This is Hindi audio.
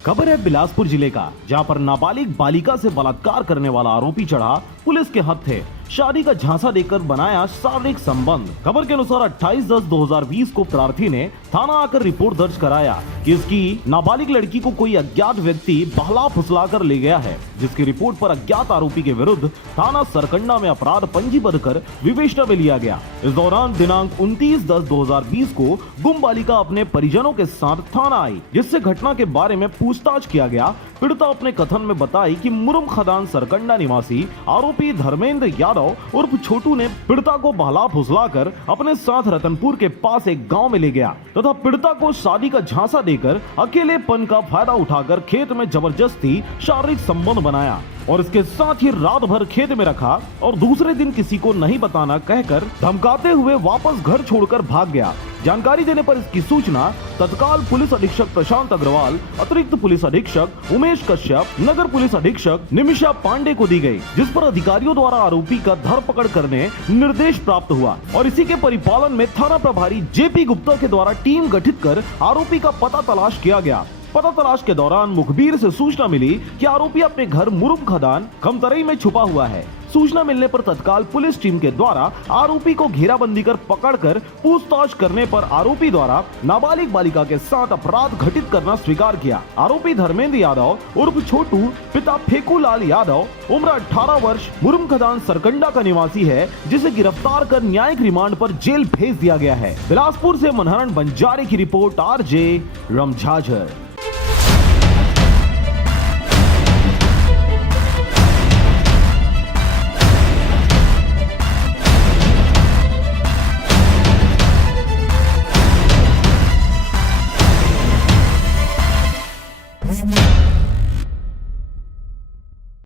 खबर है बिलासपुर जिले का, जहां पर नाबालिग बालिका से बलात्कार करने वाला आरोपी चढ़ा पुलिस के हत्थे। शादी का झांसा देकर बनाया शारीरिक संबंध। खबर के अनुसार 28/10/2020 को प्रार्थी ने थाना आकर रिपोर्ट दर्ज कराया कि इसकी नाबालिग लड़की को कोई अज्ञात व्यक्ति बहला फुसला कर ले गया है, जिसकी रिपोर्ट पर अज्ञात आरोपी के विरुद्ध थाना सरकंडा में अपराध पंजीबद्ध कर विवेचना में लिया गया। इस दौरान दिनांक 29/10/2020 को गुम बालिका अपने परिजनों के साथ थाना आई, जिससे घटना के बारे में पूछताछ किया गया। पीड़िता अपने कथन में बताई कि मुरुम खदान सरकंडा निवासी आरोपी धर्मेंद्र यादव उर्फ छोटू ने पीड़िता को बहला फुसलाकर अपने साथ रतनपुर के पास एक गांव में ले गया तथा पीड़िता को शादी का झांसा देकर अकेलेपन का फायदा उठाकर खेत में जबरदस्ती शारीरिक संबंध बनाया और इसके साथ ही रात भर खेत में रखा और दूसरे दिन किसी को नहीं बताना कहकर धमकाते हुए वापस घर छोड़कर भाग गया। जानकारी देने पर इसकी सूचना तत्काल पुलिस अधीक्षक प्रशांत अग्रवाल, अतिरिक्त पुलिस अधीक्षक उमेश कश्यप, नगर पुलिस अधीक्षक निमिषा पांडे को दी गई, जिस पर अधिकारियों द्वारा आरोपी का धरपकड़ करने निर्देश प्राप्त हुआ और इसी के परिपालन में थाना प्रभारी जेपी गुप्ता के द्वारा टीम गठित कर आरोपी का पता तलाश किया गया। पता तलाश के दौरान मुखबिर से सूचना मिली कि आरोपी अपने घर मुरुम खदान खमतरई में छुपा हुआ है। सूचना मिलने पर तत्काल पुलिस टीम के द्वारा आरोपी को घेराबंदी कर पकड़कर पूछताछ करने पर आरोपी द्वारा नाबालिग बालिका के साथ अपराध घटित करना स्वीकार किया। आरोपी धर्मेंद्र यादव उर्फ छोटू, पिता फेकूलाल यादव, उम्र 18 वर्ष, मुरुम खदान सरकंडा का निवासी है, जिसे गिरफ्तार कर न्यायिक रिमांड पर जेल भेज दिया गया है। बिलासपुर से मनहरन बंजारे की रिपोर्ट, RJ रमझाझर।